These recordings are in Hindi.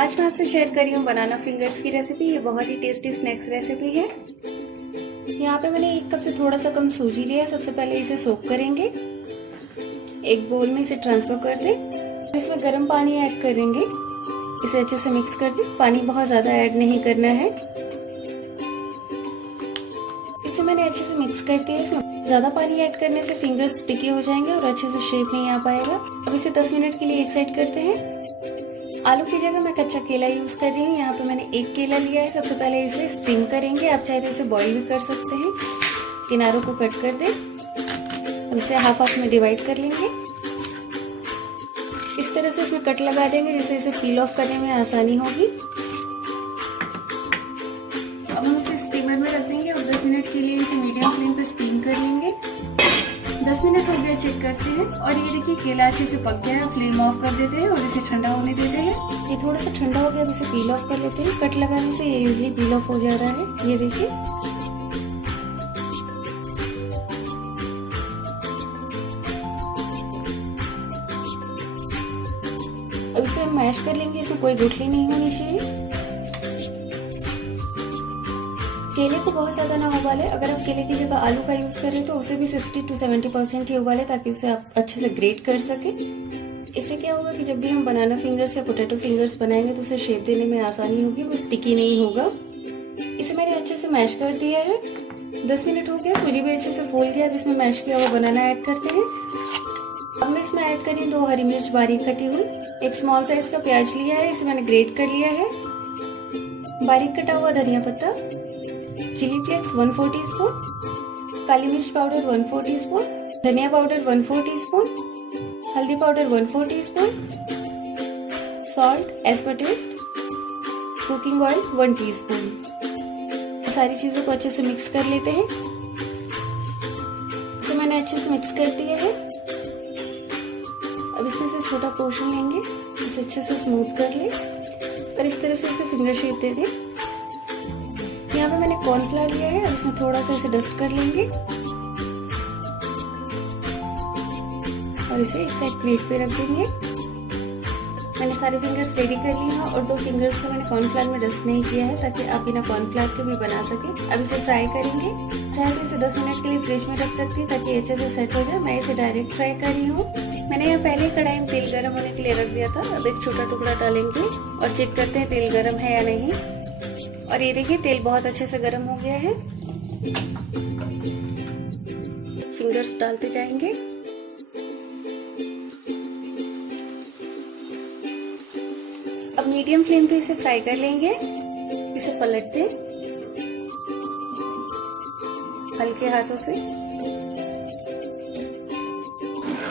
आज मैं आपसे शेयर कर रही हूँ बनाना फिंगर्स की रेसिपी। ये बहुत ही टेस्टी स्नैक्स रेसिपी है। यहाँ पे मैंने 1 कप से थोड़ा सा कम सूजी लिया है। सबसे पहले इसे सोक करेंगे, एक बोल में इसे ट्रांसफर कर दें। इसमें गर्म पानी ऐड करेंगे, इसे अच्छे से मिक्स कर दें। पानी बहुत ज्यादा ऐड नहीं करना है। इसे मैंने अच्छे से मिक्स कर दिया। इसमें ज्यादा पानी ऐड करने से फिंगर्स स्टिकी हो जाएंगे और अच्छे से शेप नहीं आ पाएगा। अब इसे 10 मिनट के लिए एक साइड करते हैं। आलू की जगह मैं कच्चा केला यूज कर रही हूँ। यहाँ पे मैंने 1 केला लिया है। सबसे पहले इसे स्टीम करेंगे। आप चाहे तो इसे बॉईल भी कर सकते हैं। किनारों को कट कर दें। अब इसे हाफ में डिवाइड कर लेंगे। इस तरह से इसमें कट लगा देंगे जिससे इसे पील ऑफ करने में आसानी होगी। अब हम इसे स्टीमर में रख देंगे और 10 मिनट के लिए इसे मीडियम फ्लेम पे स्टीम कर लेंगे। 10 मिनट हो गया, चेक करते हैं और ये देखिए केला अच्छे से पक गया है। फ्लेम ऑफ कर देते हैं और इसे ठंडा होने देते हैं। ये थोड़ा सा ठंडा हो गया, अब इसे पील ऑफ कर लेते हैं। कट लगाने से ये इजीली पील ऑफ हो जा रहा है। ये देखिए अब इसे हम मैश कर लेंगे। इसमें कोई गुठली नहीं होनी चाहिए। केले को बहुत ज्यादा ना उबाले। अगर आप केले की जगह आलू का यूज करें तो उसे भी 60 to 70% ही उबाले, ताकि उसे आप अच्छे से ग्रेट कर सके। इससे क्या होगा कि जब भी हम बनाना फिंगर्स या पोटैटो फिंगर्स बनाएंगे तो उसे शेप देने में आसानी होगी, वो स्टिकी नहीं होगा। इसे मैंने अच्छे से मैश कर दिया है। 10 मिनट हो गया, सूजी भी अच्छे से फूल गया। अब इसमें मैश किया हुआ बनाना ऐड करते हैं। अब मैं इसमें ऐड करी 2 हरी मिर्च बारीक कटी हुई। 1 स्मॉल साइज का प्याज लिया है, इसे मैंने ग्रेट कर लिया है। बारीक कटा हुआ धनिया पत्ता, चिली फ्लेक्स 1/4 टीस्पून, काली मिर्च पाउडर 1/4 टीस्पून, धनिया पाउडर 1/4 टीस्पून, हल्दी powder 1/4 teaspoon, salt as per taste, cooking oil 1 teaspoon. सारी चीजों को अच्छे से मिक्स कर लेते हैं। इसे मैंने अच्छे से मिक्स कर दिया है। अब इसमें से छोटा पोर्शन लेंगे, इसे अच्छे से स्मूथ कर ले और इस तरह से इसे फिंगर शेप दे दें। यहाँ पे मैंने कॉर्नफ्लावर लिया है और इसमें थोड़ा सा इसे डस्ट कर लेंगे और इसे एक साइड प्लेट पे रख देंगे। मैंने सारे फिंगर्स रेडी कर लिए हैं और 2 फिंगर्स को मैंने कॉर्नफ्लावर में डस्ट नहीं किया है, ताकि आप बिना कॉर्नफ्लावर के भी बना सके। अब इसे फ्राई करेंगे। चाहे तो इसे 10 मिनट के लिए फ्रिज में रख सकती है ताकि अच्छे से सेट हो जाए। मैं इसे डायरेक्ट फ्राई कर रही हूँ। मैंने यहाँ पहले कढ़ाई में तेल गर्म होने के लिए रख दिया था। अब एक छोटा टुकड़ा डालेंगे और चेक करते हैं तेल गर्म है या नहीं। और ये देखिए तेल बहुत अच्छे से गर्म हो गया है। फिंगर्स डालते जाएंगे। अब मीडियम फ्लेम पे इसे फ्राई कर लेंगे। इसे पलट दें हल्के हाथों से।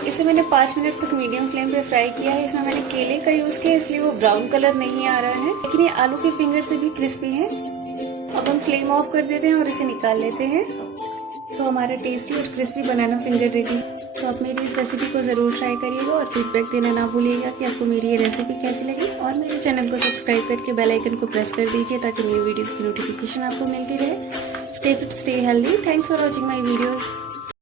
इसे मैंने 5 मिनट तक मीडियम फ्लेम पे फ्राई किया है। इसमें मैंने केले का यूज किया, इसलिए वो ब्राउन कलर नहीं आ रहा है, लेकिन ये आलू के फिंगर से भी क्रिस्पी है। अब हम फ्लेम ऑफ कर देते हैं और इसे निकाल लेते हैं। तो हमारा टेस्टी और क्रिस्पी बनाना फिंगर रेडी। तो आप मेरी इस रेसिपी को जरूर ट्राई करिएगा और फीडबैक देना ना भूलिएगा कि आपको मेरी ये रेसिपी कैसी लगी। और मेरे चैनल को सब्सक्राइब करके बेल आइकन को प्रेस कर दीजिए ताकि न्यू वीडियोस की नोटिफिकेशन आपको मिलती रहे। Stay fit, stay healthy. Thanks for watching my videos.